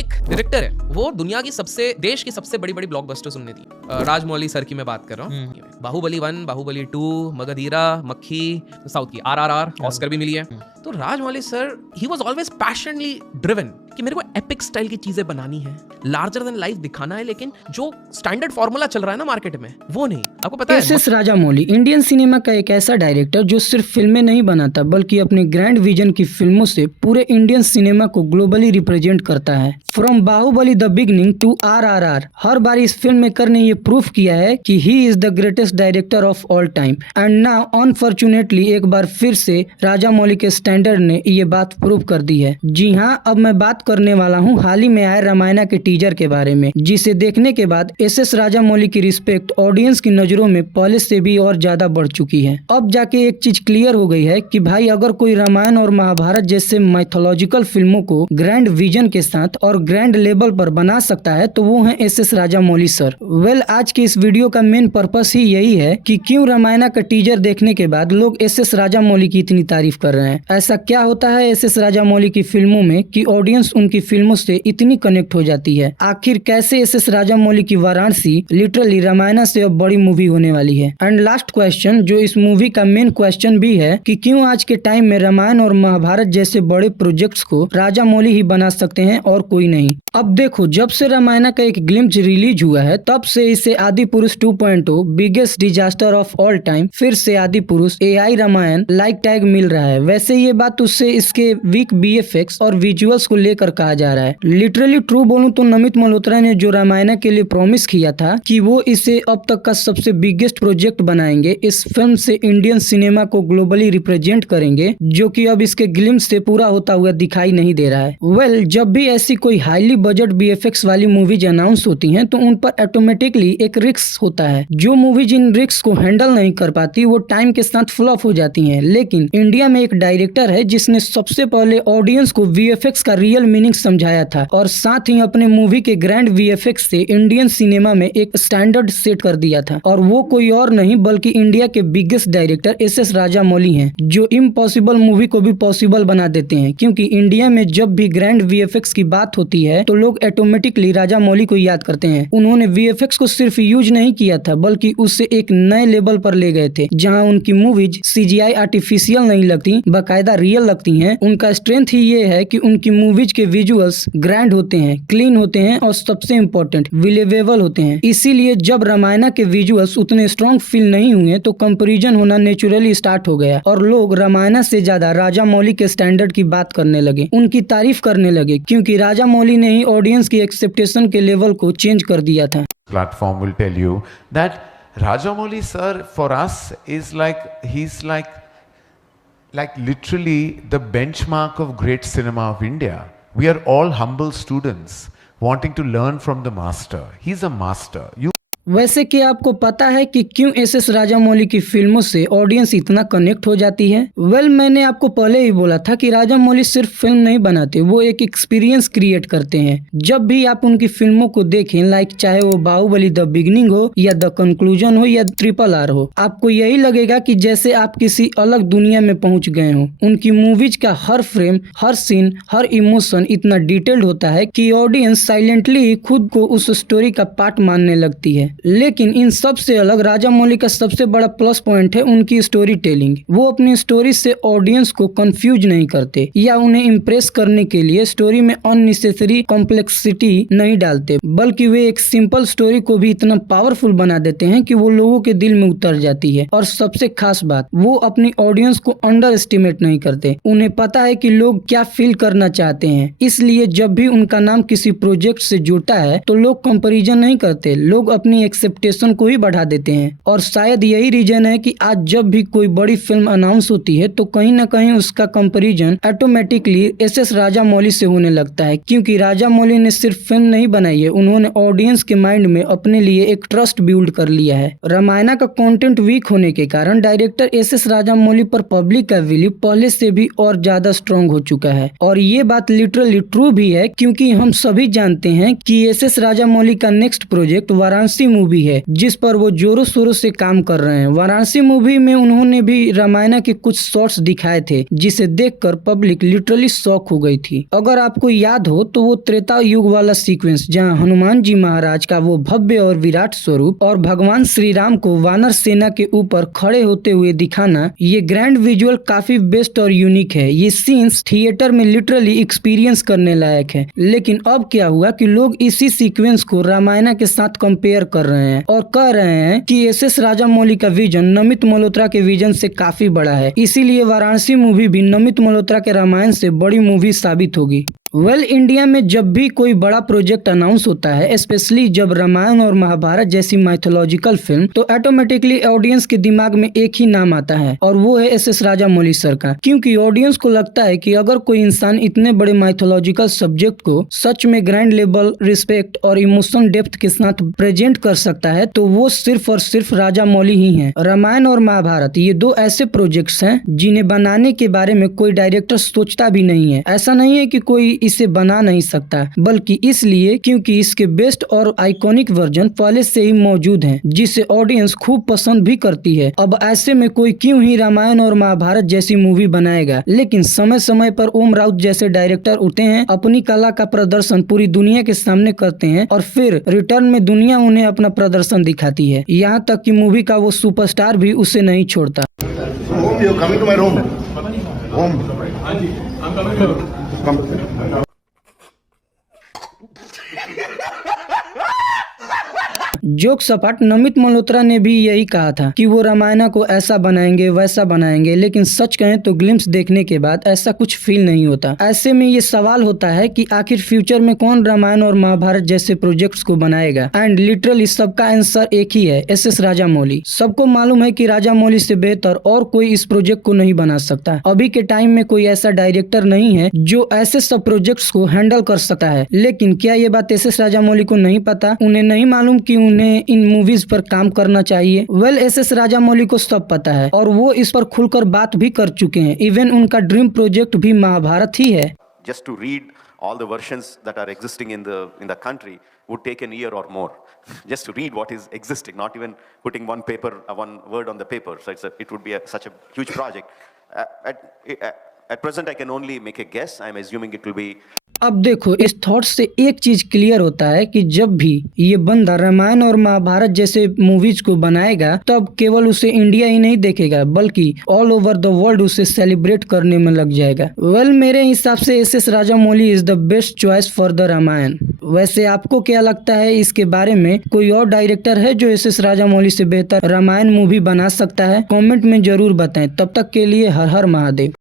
एक डायरेक्टर है, वो दुनिया की देश की सबसे बड़ी ब्लॉकबस्टर्स उन्होंने दी। राजमौली सर की मैं बात कर रहा हूँ। बाहुबली 1, बाहुबली 2, मगधीरा, मक्खी, साउथ की RRR, ऑस्कर भी मिली है। तो Rajamouli sir he was always passionately driven कि मेरे को एपिक स्टाइल की चीजें बनानी है, लार्जर देन लाइफ दिखाना है, लेकिन जो स्टैंडर्ड फॉर्मूला चल रहा है ना मार्केट में वो नहीं। आपको पता है एस राजामौली इंडियन सिनेमा का एक ऐसा डायरेक्टर जो सिर्फ फिल्में नहीं बनाता बल्कि अपने ग्रैंड विजन की फिल्मों से पूरे इंडियन सिनेमा को ग्लोबली रिप्रेजेंट करता है। From Baahubali the beginning to RRR, हर बार इस फिल्म मेकर ने ये प्रूफ किया है कि he is the greatest director of all time. And now unfortunately एक बार फिर से राजामौली के स्टैंडर्ड ने ये बात प्रूव कर दी है। जी हाँ, अब मैं बात करने वाला हूँ हाल ही में आए रामायणा के टीजर के बारे में, जिसे देखने के बाद एस राजामौली की रिस्पेक्ट ऑडियंस की नजरों में पहले से भी और ज्यादा बढ़ चुकी है। अब जाके एक चीज क्लियर हो गई है कि भाई अगर कोई रामायण और महाभारत जैसे माइथोलॉजिकल फिल्मों को ग्रैंड विजन के साथ और ग्रैंड लेवल पर बना सकता है तो वो है एस राजामौली सर। वेल, आज के इस वीडियो का मेन पर्पस ही यही है कि क्यों रामायणा का टीजर देखने के बाद लोग एस राजामौली की इतनी तारीफ कर रहे हैं। ऐसा क्या होता है एस राजामौली की फिल्मों में कि ऑडियंस उनकी फिल्मों से इतनी कनेक्ट हो जाती है। आखिर कैसे एस राजामौली की वाराणसी लिटरली रामायणा से अब बड़ी मूवी होने वाली है। एंड लास्ट क्वेश्चन, जो इस मूवी का मेन क्वेश्चन भी है कि क्यों आज के टाइम में रामायण और महाभारत जैसे बड़े प्रोजेक्ट्स को राजामौली ही बना सकते हैं और कोई नहीं। अब देखो, जब से रामायण का एक ग्लिम्स रिलीज हुआ है तब से इसे आदि पुरुष 2.0 biggest disaster of all time, फिर से आदि पुरुष AI रामायण लाइक टैग मिल रहा है। वैसे ये बात उससे इसके वीक BFX और विजुअल्स को लेकर कहा जा रहा है। लिटरली ट्रू बोलूं तो नमित मल्होत्रा ने जो रामायण के लिए प्रॉमिस किया था कि वो इसे अब तक का सबसे बिगेस्ट प्रोजेक्ट बनाएंगे, इस फिल्म से इंडियन सिनेमा को ग्लोबली रिप्रेजेंट करेंगे, जो कि अब इसके ग्लिम्स से पूरा होता हुआ दिखाई नहीं दे रहा है। वेल, जब भी ऐसी कोई हाईली बजट BFX वाली मूवीज अनाउंस होती हैं तो उन पर ऑटोमेटिकली एक रिस्क होता है। जो मूवीज इन रिस्क को हैंडल नहीं कर पाती वो टाइम के साथ फ्लॉप हो जाती हैं। लेकिन इंडिया में एक डायरेक्टर है जिसने सबसे पहले ऑडियंस को VFX का रियल मीनिंग समझाया था और साथ ही अपने मूवी के ग्रैंड VFX से इंडियन सिनेमा में एक स्टैंडर्ड सेट कर दिया था। और वो कोई और नहीं बल्कि इंडिया के बिगेस्ट डायरेक्टर एस राजामौली हैं, जो इम्पॉसिबल मूवी को भी पॉसिबल बना देते हैं। क्योंकि इंडिया में जब भी ग्रैंड VFX की बात होती है तो लोग ऑटोमेटिकली राजामौली को याद करते हैं। उन्होंने VFX को सिर्फ यूज नहीं किया था बल्कि उससे एक नए लेवल पर ले गए थे, जहां उनकी मूवीज CGI आर्टिफिशियल नहीं लगती, बाकायदा रियल लगती हैं। उनका स्ट्रेंथ ही ये है कि उनकी मूवीज के विजुअल्स ग्रैंड होते हैं, क्लीन होते हैं और सबसे इम्पोर्टेंट बिलीवेबल होते हैं। इसीलिए जब रामायण के विजुअल्स उतने स्ट्रॉन्ग फील नहीं हुए तो कंपैरिजन होना नेचुरली स्टार्ट हो गया और लोग रामायण से ज्यादा राजामौली के स्टैंडर्ड की बात करने लगे, उनकी तारीफ करने लगे, क्योंकि राजामौली ने ही ऑडियंस की एक्सेप्टेशन के लेवल को चेंज कर दिया था। Platform will tell you that Rajamouli sir for us is he's like literally the benchmark of great cinema of India. We are all humble students wanting to learn from the master. He's a master. वैसे क्या आपको पता है कि क्यों S Rajamouli की फिल्मों से ऑडियंस इतना कनेक्ट हो जाती है? वेल, मैंने आपको पहले ही बोला था कि राजामौली सिर्फ फिल्म नहीं बनाते, वो एक एक्सपीरियंस क्रिएट करते हैं। जब भी आप उनकी फिल्मों को देखें, लाइक चाहे वो बाहुबली द बिगनिंग हो या द कंक्लूजन हो या RRR हो, आपको यही लगेगा कि जैसे आप किसी अलग दुनिया में पहुंच गए हो। उनकी मूवीज का हर फ्रेम, हर सीन, हर इमोशन इतना डिटेल्ड होता है कि ऑडियंस साइलेंटली ही खुद को उस स्टोरी का पार्ट मानने लगती है। लेकिन इन सब से अलग राजामौली का सबसे बड़ा प्लस पॉइंट है उनकी स्टोरी टेलिंग। वो अपनी स्टोरी से ऑडियंस को कंफ्यूज नहीं करते या उन्हें इम्प्रेस करने के लिए स्टोरी में अननेसेसरी कॉम्प्लेक्सिटी नहीं डालते, बल्कि वे एक सिंपल स्टोरी को भी इतना पावरफुल बना देते हैं कि वो लोगों के दिल में उतर जाती है। और सबसे खास बात, वो अपनी ऑडियंस को अंडर एस्टिमेट नहीं करते। उन्हें पता है कि लोग क्या फील करना चाहते हैं, इसलिए जब भी उनका नाम किसी प्रोजेक्ट से जुड़ता है तो लोग कंपैरिजन नहीं करते, लोग अपनी एक्सेप्टेशन को ही बढ़ा देते हैं। और शायद यही रीजन है कि आज जब भी कोई बड़ी फिल्म अनाउंस होती है तो कहीं ना कहीं उसका कंपैरिजन ऑटोमेटिकली एस राजामौली से होने लगता है, क्योंकि राजामौली ने सिर्फ फिल्म नहीं बनाई है, उन्होंने ऑडियंस के माइंड में अपने लिए एक ट्रस्ट बिल्ड कर लिया है। रामायण का कंटेंट वीक होने के कारण डायरेक्टर एस राजामौली पर पब्लिक का बिलीव पहले से भी और ज्यादा स्ट्रॉन्ग हो चुका है। और ये बात लिटरली ट्रू भी है, क्योंकि हम सभी जानते हैं कि एस राजामौली का नेक्स्ट प्रोजेक्ट वाराणसी मूवी है जिस पर वो जोरों शोरों से काम कर रहे हैं। वाराणसी मूवी में उन्होंने भी रामायण के कुछ शॉट्स दिखाए थे जिसे देखकर पब्लिक लिटरली शॉक हो गई थी। अगर आपको याद हो तो वो त्रेता युग वाला सीक्वेंस जहां हनुमान जी महाराज का वो भव्य और विराट स्वरूप और भगवान श्री राम को वानर सेना के ऊपर खड़े होते हुए दिखाना, ये ग्रैंड विजुअल काफी बेस्ट और यूनिक है। ये सीन्स थिएटर में लिटरली एक्सपीरियंस करने लायक है। लेकिन अब क्या हुआ कि लोग इसी सीक्वेंस को रामायण के साथ कंपेयर कर रहे हैं और कह रहे हैं कि एस राजामौली का विजन नमित मल्होत्रा के विजन से काफी बड़ा है, इसीलिए वाराणसी मूवी भी नमित मल्होत्रा के रामायण से बड़ी मूवी साबित होगी। इंडिया में जब भी कोई बड़ा प्रोजेक्ट अनाउंस होता है, स्पेशली जब रामायण और महाभारत जैसी माइथोलॉजिकल फिल्म, तो ऑटोमेटिकली ऑडियंस के दिमाग में एक ही नाम आता है और वो है एस राजामौली सर का। क्योंकि ऑडियंस को लगता है कि अगर कोई इंसान इतने बड़े माइथोलॉजिकल सब्जेक्ट को सच में ग्रैंड लेवल, रिस्पेक्ट और इमोशन डेप्थ के साथ प्रेजेंट कर सकता है तो वो सिर्फ और सिर्फ राजामौली ही है। रामायण और महाभारत ये दो ऐसे प्रोजेक्ट्स हैं जिन्हें बनाने के बारे में कोई डायरेक्टर सोचता भी नहीं है। ऐसा नहीं है कि कोई इसे बना नहीं सकता, बल्कि इसलिए क्योंकि इसके बेस्ट और आइकॉनिक वर्जन पहले से ही मौजूद हैं, जिसे ऑडियंस खूब पसंद भी करती है। अब ऐसे में कोई क्यों ही रामायण और महाभारत जैसी मूवी बनाएगा। लेकिन समय समय पर ओम राउत जैसे डायरेक्टर उठते हैं, अपनी कला का प्रदर्शन पूरी दुनिया के सामने करते हैं और फिर रिटर्न में दुनिया उन्हें अपना प्रदर्शन दिखाती है। यहाँ तक कि मूवी का वो सुपरस्टार भी उसे नहीं छोड़ता। Home, you're coming to my room. Home. Come. Joke सपाट नमित मल्होत्रा ने भी यही कहा था कि वो रामायण को ऐसा बनाएंगे वैसा बनाएंगे, लेकिन सच कहें तो ग्लिम्स देखने के बाद ऐसा कुछ फील नहीं होता। ऐसे में ये सवाल होता है कि आखिर फ्यूचर में कौन रामायण और महाभारत जैसे प्रोजेक्ट्स को बनाएगा। एंड लिटरली सबका आंसर एक ही है, एस राजामौली। सबको मालूम है कि राजामौली से बेहतर और कोई इस प्रोजेक्ट को नहीं बना सकता। अभी के टाइम में कोई ऐसा डायरेक्टर नहीं है जो ऐसे सब प्रोजेक्ट्स को हैंडल कर सकता है। लेकिन क्या ये बात एस राजामौली को नहीं पता? उन्हें नहीं मालूम कि उन्हें इन मूवीज पर काम करना चाहिए? एस राजामौली को सब पता है और वो इस पर खुलकर बात भी कर चुके हैं। इवन उनका ड्रीम प्रोजेक्ट भी महाभारत ही है। Just to read all the versions that are existing in the country would take an year or more. Just to read what is existing, not even putting one word on the paper. So it would be such a huge project. At present, I can only make a guess. I'm assuming it will be. अब देखो, इस thought से एक चीज clear होता है कि जब भी ये बंदा रामायण और महाभारत जैसे मूवीज को बनाएगा तब केवल उसे इंडिया ही नहीं देखेगा बल्कि ऑल ओवर द वर्ल्ड उसे सेलिब्रेट करने में लग जाएगा। मेरे हिसाब से S Rajamouli is the best choice for the Ramayan. वैसे आपको क्या लगता है इसके बारे में? कोई और डायरेक्टर है जो एस राजामौली से बेहतर रामायण मूवी बना सकता है? कॉमेंट में जरूर बताएं। तब तक के लिए हर हर महादेव।